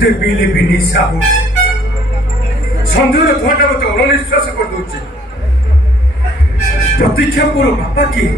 ଯେତେ ପିଇଲେ ବି ନିଶା ହଉଛି। ସନ୍ଧ୍ୟାର ଧୂଆଁଟା ମତେ ଅଣନିଶ୍ୱାସ କରିଦଉଛି। ପ୍ରତୀକ୍ଷା ମୋର ବାପା କିଏ?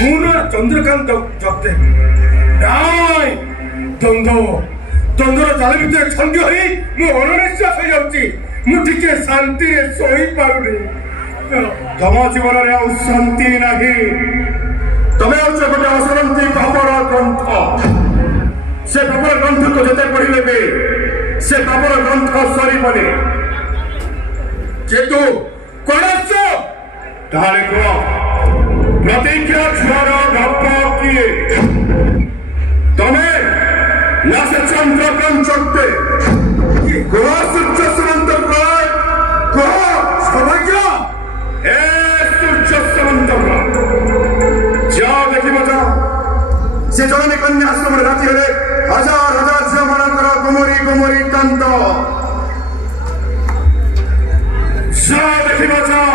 ମୁଁ ନା ଚନ୍ଦ୍ରକାନ୍ତ ଜତେ? ନାଇଁ, ଦ୍ୱନ୍ଦ୍ୱର ଜାଲ ଭିତରେ ଛନ୍ଦି ହୋଇ ମୁଁ ଅଣନିଶ୍ୱାସ ହେଇଯାଉଛି। ମୁଁ ଟିକେ ଶାନ୍ତିରେ ଶୋଇପାରୁନି। ତମ ଜୀବନରେ ଆଉ ଶାନ୍ତି ନାହିଁ। ତମେ ହଉଛ ଗୋଟେ ଅଶାନ୍ତି ପାପର ଗ୍ରନ୍ଥ। ସେ ପାପର ଗ୍ରନ୍ଥକୁ ଯେତେ ପଢିଲେ ବି ସେ ପାପର ଗ୍ରନ୍ଥ ସରିବନି। କିନ୍ତୁ କଣ ତାହେଲେ କୁହ, ପ୍ରତୀକ୍ଷା ଛୁଆର ବାପ କିଏ? ତମେ ନା ସେ ଚନ୍ଦ୍ରକାନ୍ତ ଜତେ? କୁହ ସୂର୍ଯ୍ୟ ସାମନ୍ତ ପ୍ରାୟ, କୁହ ସୌଭାଗ୍ୟ। ଏ ସୂର୍ଯ୍ୟ ସାମନ୍ତ ଯାଅ ଦେଖିବ, ଯାଅ ସେ ଜଣେ କନ୍ୟା ଆଶ୍ରମରେ ରାତି ହେଲେ ହଜାର ହଜାର ଝିଅ ମାନଙ୍କର ଗୁମରି ଗୁମରି କାନ୍ଦ। ଯାଅ ଦେଖିବ, ଯାଅ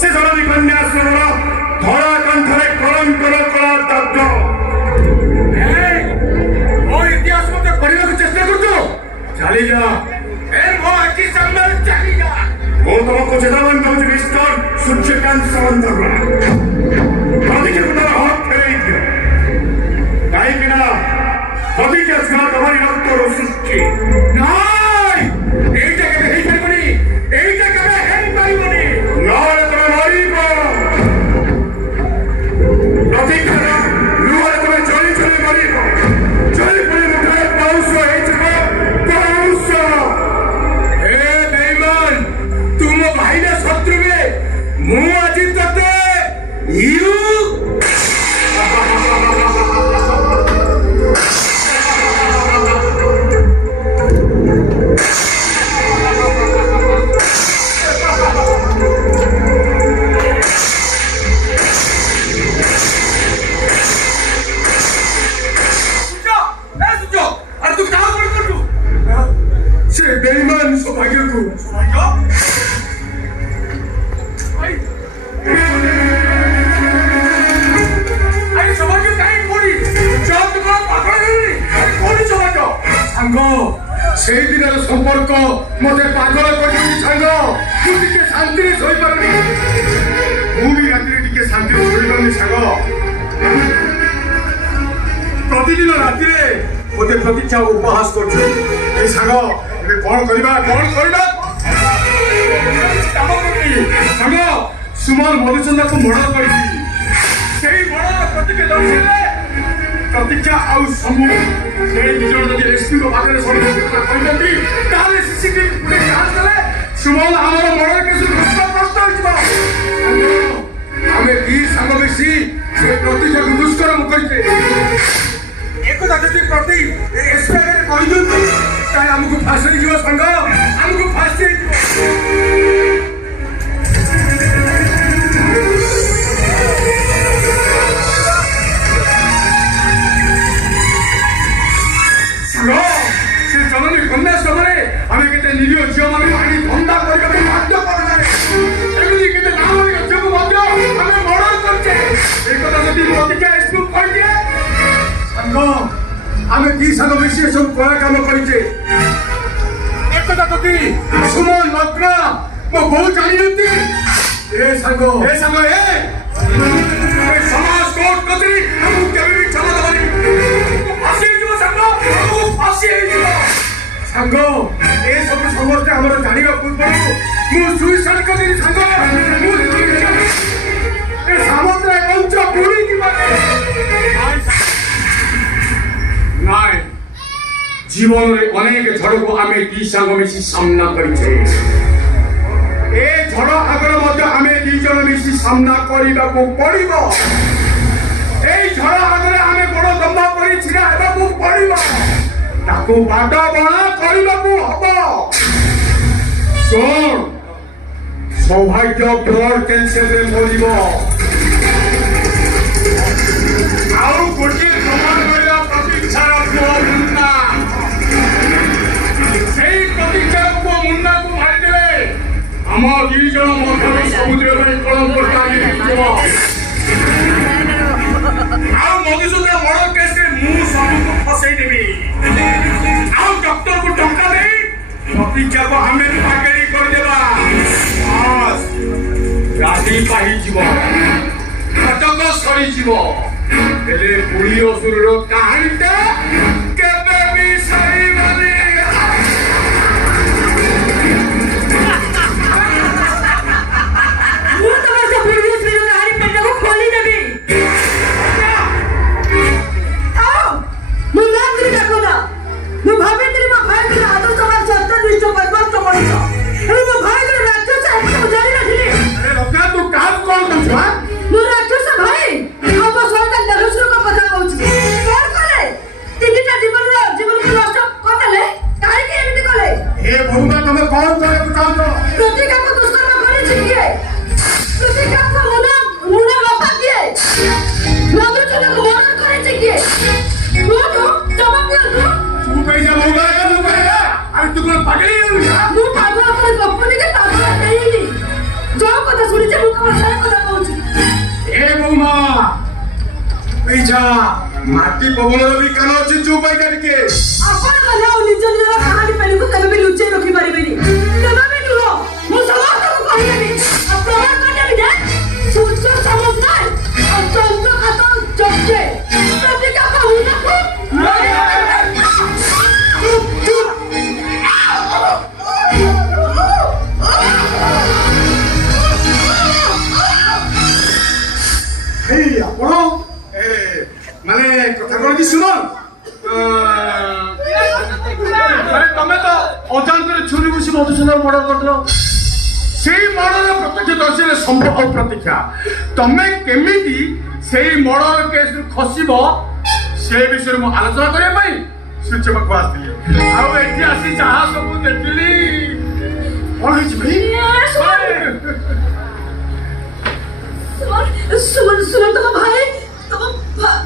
ସେ ଜଣେ କନ୍ୟା ଆଶ୍ରମର ଧଳା କଣ୍ଠରେ କଳଙ୍କର କଳା ଦାଗ। ମୋ ଇତିହାସ ମତେ ପଢିବାକୁ ଚେଷ୍ଟା କରୁଛୁ? ଚାଲିଯା, ମୋ ଆଖି ସାମ୍ନାରେ ଚାଲିଯା। ମୁଁ ତମକୁ ଚେତାବନୀ ଦଉଛି ମିଷ୍ଟର ସୂର୍ଯ୍ୟକାନ୍ତ ସାମନ୍ତରାୟ, ପ୍ରତୀକ୍ଷାକୁ ତମ ହକ୍ ଫେରେଇ ଦିଅ। କାହିଁକି ନା ପ୍ରତୀକ୍ଷା ଛୁଆ ତମରି ରକ୍ତର ସୃଷ୍ଟି। ନାଇଁ, ଏଇଟା କେବେ ହେଇପାରିବନି, ଏଇଟା କେବେ ହେଇପାରିବନି। ନହେଲେ ତମେ ମରିବ। ପ୍ରତୀକ୍ଷାର ଲୁହରେ ତମେ ଚଳି ଚଳି ମରିବ। ଚଳି ପଡ଼ି ମୁଠରେ ପାଉଁଶ ହେଇଯିବ, ପାଉଁଶ। ଏ ବେଇମାନ, ତୁ ମୋ ଭାଇର ଶତ୍ରୁ ବେ। ମୁଁ ଆଜି ତତେ ସେ ବେଇମାନ ସୌଭାଗ୍ୟକୁ ସାଙ୍ଗ, ସେଇ ଦିନର ସମ୍ପର୍କ ମତେ ପାଗଳ କରିଛି। ସାଙ୍ଗ, ମୁଁ ଟିକେ ଶାନ୍ତିରେ ଶୋଇପାରୁନି। ମୁଁ ବି ରାତିରେ ଟିକେ ଶାନ୍ତିରେ ଶୋଇପାରୁନି। ସାଙ୍ଗ, ପ୍ରତିଦିନ ରାତିରେ ମୋତେ ପ୍ରତୀକ୍ଷା ଉପହାସ କରୁଛୁ। ଏ ସାଙ୍ଗ, ଏବେ କଣ କରିବା? କଣ କରିବା? କାମ କରୁନି ସାଙ୍ଗ, ସୁମନ ମଧୁଚନ୍ଦ୍ରକୁ ମର୍ଡର କରିଛି। ସେଇ ବଡ ପ୍ରତିକେ ଦର୍ଶିଲେ ପ୍ରତୀକ୍ଷା ଆଉ ସମୁ ସେଇ ଦି ଜଣ ଯଦି ଏସପିଙ୍କ ପାଖରେ କହିଛନ୍ତି ତାହେଲେ ସିସିଟିଭି ଫୁଟେଜ ଯାଞ୍ଚ କଲେ ସୁମନ ଆମର ମର୍ଡର କେସରେ ପ୍ରଶ୍ନ ହେଇଯିବ। ଆମେ ଦି ସାଙ୍ଗ ମିଶି ସେ ପ୍ରତୀକ୍ଷାକୁ ଦୁଷ୍କର୍ମ କରିଛେ। ଏକଥା ଯଦି ପ୍ରତି ଏସପି ଆଗରେ କହିଦିଅନ୍ତୁ, ତାହେଲେ ଆମକୁ ଫାଶୀ ହେଇଯିବ। ସାଙ୍ଗ, ଆମକୁ ଫାଶୀ ହେଇଯିବ। ସେ ଜନନୀ କନ୍ୟା ସମୟରେ ଆମେ କେତେ ନିରୀହ ଝିଅ ମାନଙ୍କୁ ଆଣି ଧନ୍ଦା କରିବାକୁ ବାଧ୍ୟ କରୁଛେ। ଏମିତି କେତେ ନାଗରିକ ଝିଅକୁ ମଧ୍ୟ ଆମେ ମର୍ଡର କରୁଛେ। এই କଥା ଯଦି ପ୍ରତିଜ୍ଞା ଏସବୁ କହିଦିଏ, ସାଙ୍ଗ ଆମେ ଦି ସାଙ୍ଗ ମିଶି ଏସବୁ କଳା କାମ କରିଛେ। ଏକଥା ଯଦି ସୁମନ ଲଗ୍ନ ମୋ ବୋଉ ଜାଣିଛନ୍ତି, ଏ ସାଙ୍ଗ ସମାଜ କୋର୍ଟ କଚେରୀ ଆମକୁ କେବେ ବି କ୍ଷମା ଦେବନି। ଫାଶୀ ହେଇଯିବ ସାଙ୍ଗ, ଆମକୁ ଫାଶୀ ହେଇଯିବ। ସାଙ୍ଗ, ଏସବୁ ସମସ୍ତେ ଆମର ଜାଣିବା ପୂର୍ବରୁ ମୁଁ ସୁଇସାଇଡ୍ କରିଦେବି। ସାଙ୍ଗ, ଏ ସାମନ୍ତରାୟ ବଂଶ ବୁଡ଼ିଯିବ। ନାଇଁ, ଜୀବନରେ ଅନେକ ଝଡ଼କୁ ଆମେ ଦି ସାଙ୍ଗ ମିଶି ସାମ୍ନା କରିଛେ। ଏ ଝଡ଼ ଆଗରେ ମଧ୍ୟ ଆମେ ଦି ଜଣ ମିଶି ସାମ୍ନା କରିବାକୁ ପଡ଼ିବ। এই ঝড় আগে আমি বড় দম্ভা করে ছিড়া হেବାକୁ পড়িব। তাকু বাଟ বଣା କରିବାକୁ হব। শোন, সৌভাগ্য ব্লড ক্যান্সারে মরিব। ଆଉ ଗୋଟିଏ ସମାନ କରିବା ପ୍ରତୀକ୍ଷାର ପୁଅ ମୁନ୍ନା। ସେଇ ପ୍ରତୀକ୍ଷାର ପୁଅ ମୁନ୍ନାକୁ ମାରିଦେଲେ ଆମ ଦି ଜଣ ମଧ୍ୟରେ ସମୁଦ୍ରରେ କଳଙ୍କ ଲାଗି ହେଇଯିବ। ଆଉ ମଧୁସୂଦନ ବଡ କେସରେ ମୁଁ ସବୁକୁ ଫସେଇ ଦେବି। ଆଉ प्रतिज्ञा को हमें पाकड़ी कर देबा बस राधी पाही जीव कटक सरी जीव हेले बुढ़ी असुर कहानीटा केबे भी सरीबनी ମୁଁ ତମର ସେ ବୁଢ଼ୀ ସ୍ତ୍ରୀର କାହାଣୀ ପେଟକୁ ଖୋଲି ଦେବି। ଆଉ ମୁଁ ରାତ୍ରି ଡାକୁନା ମୁଁ ଭାବିଥିଲି ମୋ ଭାଇ ଥିଲା ଆଦର୍ଶବାନ ସତ୍ୟନିଷ୍ଠ ପରମାର୍ଥ ମଣିଷ ଏବଂ ମୋ ଭାଇ ଥିଲା ରାକ୍ଷସ ଏମିତି ମୁଁ ଜାଣିନଥିଲି। अरे रत्ना तू काम कौन कर छुआ ମୁଁ ରାକ୍ଷସ ଭାଇ ଆଉ ମୋ ସହିତ ଦେହସୁରଙ୍କ କଥା କହୁଛି। କଣ କଲେ ତିନିଟା ଜୀବନକୁ ନଷ୍ଟ କରିଦେଲେ କାହିଁକି ଏମିତି କଲେ? ଏ ଭଉଣୀ ତମେ କଣ କରିବାକୁ ଚାହୁଁଛ? ପ୍ରତିକାକୁ ଦୁଷ୍କର୍ମ କରିଛି କିଏ? ପ୍ରତିକାକୁ ମୁନା ବାପା କିଏ? ମଧୁଚୂଦନକୁ ମର୍ଡର କରିଛି କିଏ? କୁହନ୍ତୁ ଜବାବ ଦିଅନ୍ତୁ। तू पैसा भौगा तू पैसा अरे तू कौन पागल है ମୁଁ ପାଗଳ କରି ଗପୁନି କି ପାଗଳ ଦେଇନି। ଯୋଉ କଥା ଶୁଣିଛି ମୁଁ ତମ ସାରା କଥା କହୁଛି। ଏ ବୌମା पैसा माटी पवन भी कान अछि चुप पाई करके ଆପଣମାନେ ଆଉ ନିଜ ନିଜର କାହାଣୀ ପେଣିକୁ କେବେ ବି ଲୁଚେଇ ରଖିପାରିବେନି। କେବେ ବି ନୁହଁ। ମୁଁ ସମସ୍ତଙ୍କୁ କହିଦେବି ଆଉ ପ୍ରମାଣ କରିଦେବି ଯେ ସୂର୍ଯ୍ୟ ସମୁଦ୍ର ଆଉ ଚନ୍ଦ୍ରକାନ୍ତ ଯଜ୍ଞେ ପ୍ରତିକାକ ମୁନାକୁ हे आपण ए माने कथा कोन कि सुन अरे तमे तो अजांतरे छुरी बुसी मधुसूदन मर्डर करदलो सेई मर्डर प्रत्यक्षदर्शी संभव प्रतीक्षा तमे केमिति सेई मर्डर केस खसिबो से विषय में आलोचना करे पई सूर्य पाखु आस्थिले आ एठी आसी जहा सब देखिली कोन हिच भाई सुमन सुमन तुम भाई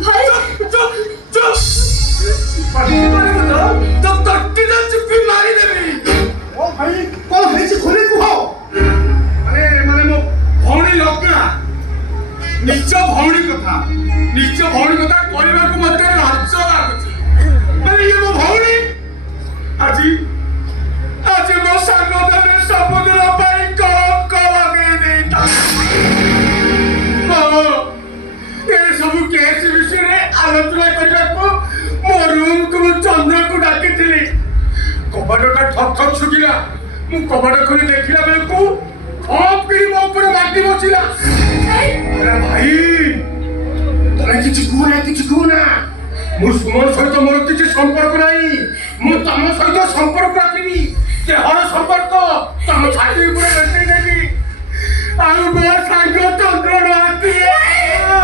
भाई चुप चुप पाटी मारे मत तो तट्टी ना चुप्पी मारी देबी ओ भाई कोन हेछि खोले कुह माने माने मो भौणी लग्ना निज भौणी कथा कहबा को मते लाज लागुची माने ये मो भौणी आजी मो संग दने समुद्र पाई कलंक लगे देता ये सब केस विषय रे आलोचना करबा को मो रूम को चंद्र को डाकी थिली कबाटटा ठक ठक छुगिला मु कबाट खोली देखिला बेल को खप करी मो ऊपर माटी बचिला अरे भाई तने किछि कुना मु सुमन सहित मोर किछि संपर्क नाही मु तम सहित संपर्क राखिनी जे हर संपर्क तम छाती ऊपर बेटे देबी आउ मोर संग चंद्र डाकी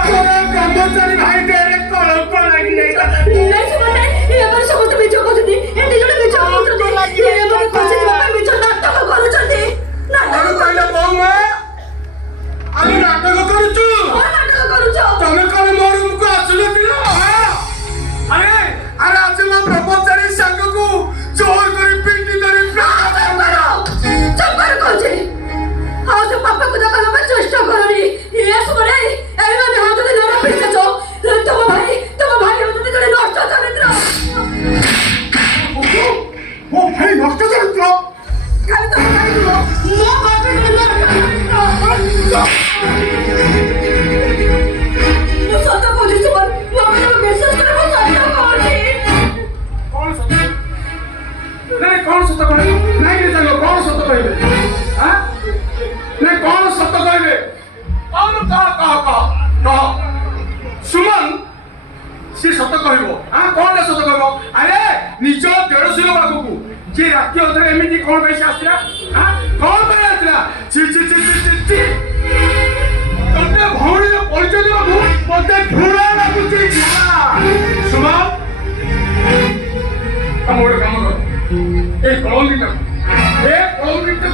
तोरा ब्रह्मचारी भाई तेरे कलंक लागी नहीं नहीं सुमन नहीं ये हमर समस्त बिचो कहते ए दिजण बिचो कहते ये हमर कोसे बाबा बिचो नाटक करूछंती अरे कहले बौमा आलू नाटक करूछु नाटक करूछ तमे कने मोर मुको आसुले दिलो अरे आज मो ब्रह्मचारी संग को चोर करी पिटी करी प्राण मारा चपर कोचे हां तो पापा को दबा में चेष्टा करनी ये सुमन ए माने हाथ में धरा पिटे छो तुम भाई होते जड़े नष्ट चरित्र ओ भाई नष्ट चरित्र खाली तो भाई मो बाप में नष्ट चरित्र ମୁଁ ସତ କହୁଛି ସୁମନ ମୁଁ ଆପଣଙ୍କୁ ବିଶ୍ୱାସ କରେ ମୁଁ ସତ କହୁଛି कौन सत नहीं कौन सत कहले नहीं रे जानो कौन सत कहले हां नहीं कौन सत कहले कौन कह सुमन से सत कहबो हां कौन सत कहबो अरे निज देड़सुर बाबू जे राति अधरे एमिति कौन बैसे आसला हां कौन बैसे आसला ची तते भौणी परिचय देबो मते घृणा लागुची सुमन हम गोटे काम कर ए कलंकिता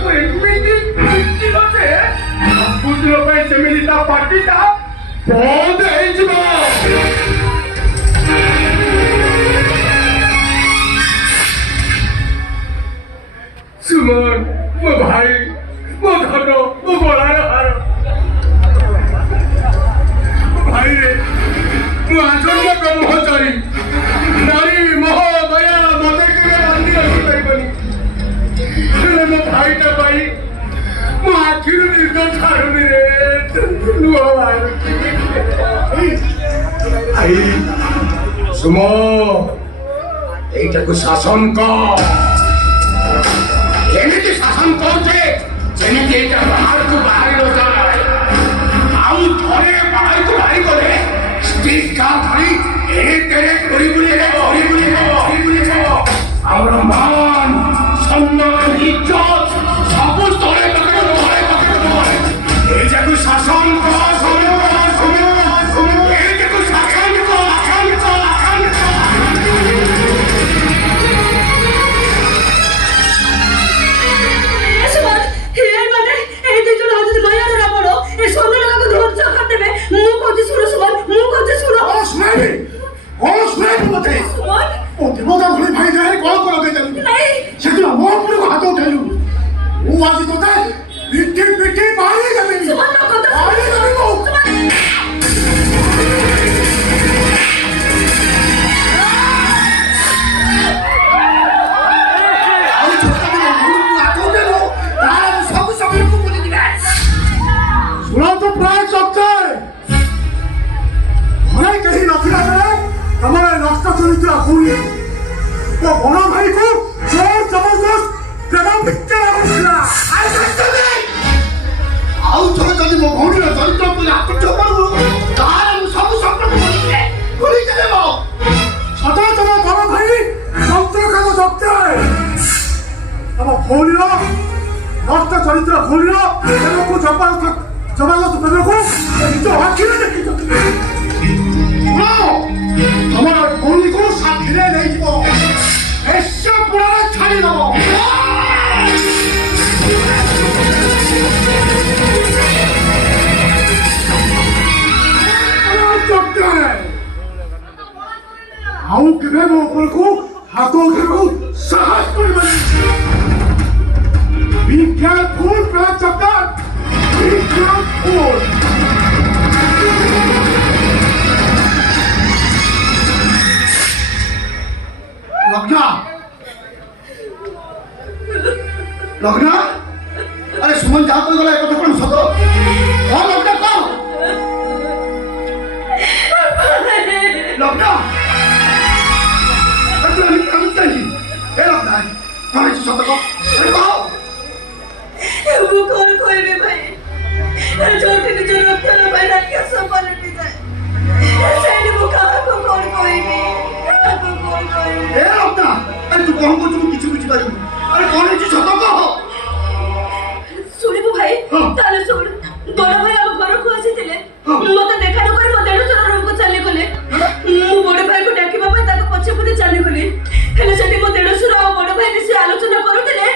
को एमिति बचे बुझलो पे सेमिति ता पार्टीटा बंद हे जिवो सुमन मो भाई मो धन मो गलार हार भाई रे मो आजन्म ब्रह्मचारी नारी मोह दया मते के बांधी रखी पाइबनी ସୁମ এইটাକୁ ଶାସନ କର ଏମିତି ଶାସନ କରୁଛେ ଯେମିତି ଏଇଟା ବାହାରକୁ ବାହାରି ନଯାଏ ଆଉ ଥରେ ବାହାରକୁ ବାହାରି ଗଲେ ଷ୍ଟିକ୍ କାମ ଧରି ଏଣେ ତେଣେ ଘୁରି ବୁଲିବ ଆମର ମାନ ସମ୍ମାନ ଇଜ୍ଜତ ସବୁ ତଳେ ପକେଇବ ଏଇଟାକୁ ଶାସନ କର ଏଇଟାକୁ ଶାସନ କର সুমন হে মানে এই দুজন হচ্ছে দয়া রে রাবণ এই সন্ধ্যা লাগাকে ধৈর্য কাটবে মুখ হচ্ছে শুনো সুমন মুখ হচ্ছে শুনো মতে সুমন ও দেবতা ভଳି ଭାଇ ଦେହରେ କଣ କର ଦେଇଦେଲୁ নাই ସେଦିନ ମୋ ଉପରକୁ ହାତ ଉଠେଇଲୁ ମୁଁ ଆଜି ତୋତେ ପିଟି ପିଟି ମାରି ଦେବି সুমন না কথা ମାରି ଦେବି ମୁଁ ଆଉ ଛୋଟ ଦିନ ମୁଣ୍ଡକୁ ହାତ ଉଠେଇଲୁ ତାର ମୁଁ ସବୁ ସମୟକୁ ବୁଲିଯିବେ ଶୁଣ ତ ପ୍ରାୟ ଚକ୍ତେ ଘରେ କେହି ନଥିଲା ବେଳେ ତମର ନଷ୍ଟ ଚରିତ୍ର ଭଉଣୀ ଓ ବଡ଼ ଭାଇକୁ ଜୋର ଜବରଦସ୍ତ ପ୍ରେମ ଭିତରେ ରହୁଥିଲା ଆଉ ଥରେ ଯଦି ମୋ ଭଉଣୀର ଚରିତ୍ରକୁ ଆକୃଷ୍ଟ କରୁ ତାହେଲେ ମୁଁ ସବୁ ସମ୍ପର୍କ ଭୁଲିଦେବେ ମୋ ସଦା ତମ ବଡ଼ ଭାଇ ଚନ୍ଦ୍ରକାନ୍ତ ସତ୍ୟ ତମ ଭଉଣୀର ନଷ୍ଟ ଚରିତ୍ର ଭଉଣୀର ପ୍ରେମକୁ ଜବରଦସ୍ତ ପ୍ରେମକୁ ନିଜ ଆଖିରେ ଦେଖିଛନ୍ତି ତମର ଭଉଣୀକୁ ସାଥିରେ ନେଇଯିବ ଏସ ପୁରାଣ ଛାଡ଼ିଦବ ଆଉ କେବେ ମୋ ଉପରକୁ ହାତ ଉଠେଇବାକୁ ସାହସ କରିବନି Be careful, Black Chapter! Be careful! लग्ना लग्ना अरे सुमन जा तो गला কথা কোন সত কল লগ্না কল লগ্না अरे আমি চাই এ লগ্না আমি সত কল আরে বাও वो कौन कोई भी भाई छोटे की जरूरत है भाई रात के सब पलट जाए सैड वो कहां को कौन कोई भी कहां को कौन कोई ए लग्ना अरे तू कौन को तू কিছু বুঝি পারিবি अरे कौन है सत कह শুনিবু ভাই তাহলে শুন বড় ভাই ଆମ ଘରକୁ ଆସିଥିଲେ ମତେ ଦେଖା ନ କରି ମୋ ଦେଢଶୁର ରୁମକୁ ଚାଲି ଗଲେ ମୁଁ ବଡ ଭାଇକୁ ଡାକିବା ପାଇଁ ତାଙ୍କ ପଛେ ପଛେ ଚାଲି ଗଲି ହେଲେ ସେଠି ମୋ ଦେଢଶୁର ଆଉ ବଡ ଭାଇ ମିଶି ଆଲୋଚନା କରୁଥିଲେ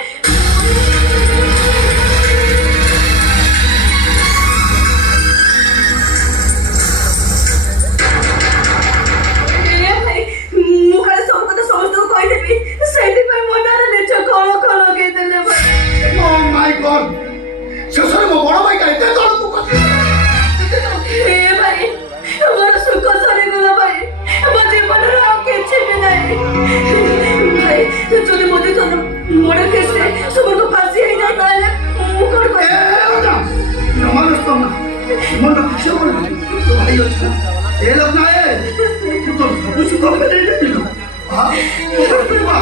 ମୁଁ କାଳେ ସବୁ କଥା ସମସ୍ତଙ୍କୁ କହିଦେବି ସେଇଥିପାଇଁ ମୋ ନାଁରେ ନିଜ କଳ କଳ ଲଗେଇଦେଲେ ଭାଇ ओ माय गॉड ଶେଷରେ ମୋ ବଡ଼ ଭାଇ କାଳେ ଏତେ ତଳକୁ କଥା ଏ ଭାଇ ମୋର ସୁଖ ସରିଗଲା ଭାଇ ମୋ ଜୀବନରେ ଆଉ କିଛି ବି ନାହିଁ ଭାଇ ଯଦି ମୋଦି ତୋର ମୋଡ କେସରେ ସବୁକୁ ଫାଶୀ ହେଇଯାଏ ତାହେଲେ ମୁଁ କଣ ଏ କରିବି ଲଗ୍ନା ନମସ୍ତ ନା ମନ କିଛି ହବନି ତୋ ଭାଇ ଅଛି ନା ଏ ଲଗ୍ନା ଏ ତୁ ତ ସବୁ ସୁଖ ଫେରେଇ ଦେଲୁ ହଁ ତୁ କରିବୁ ଆ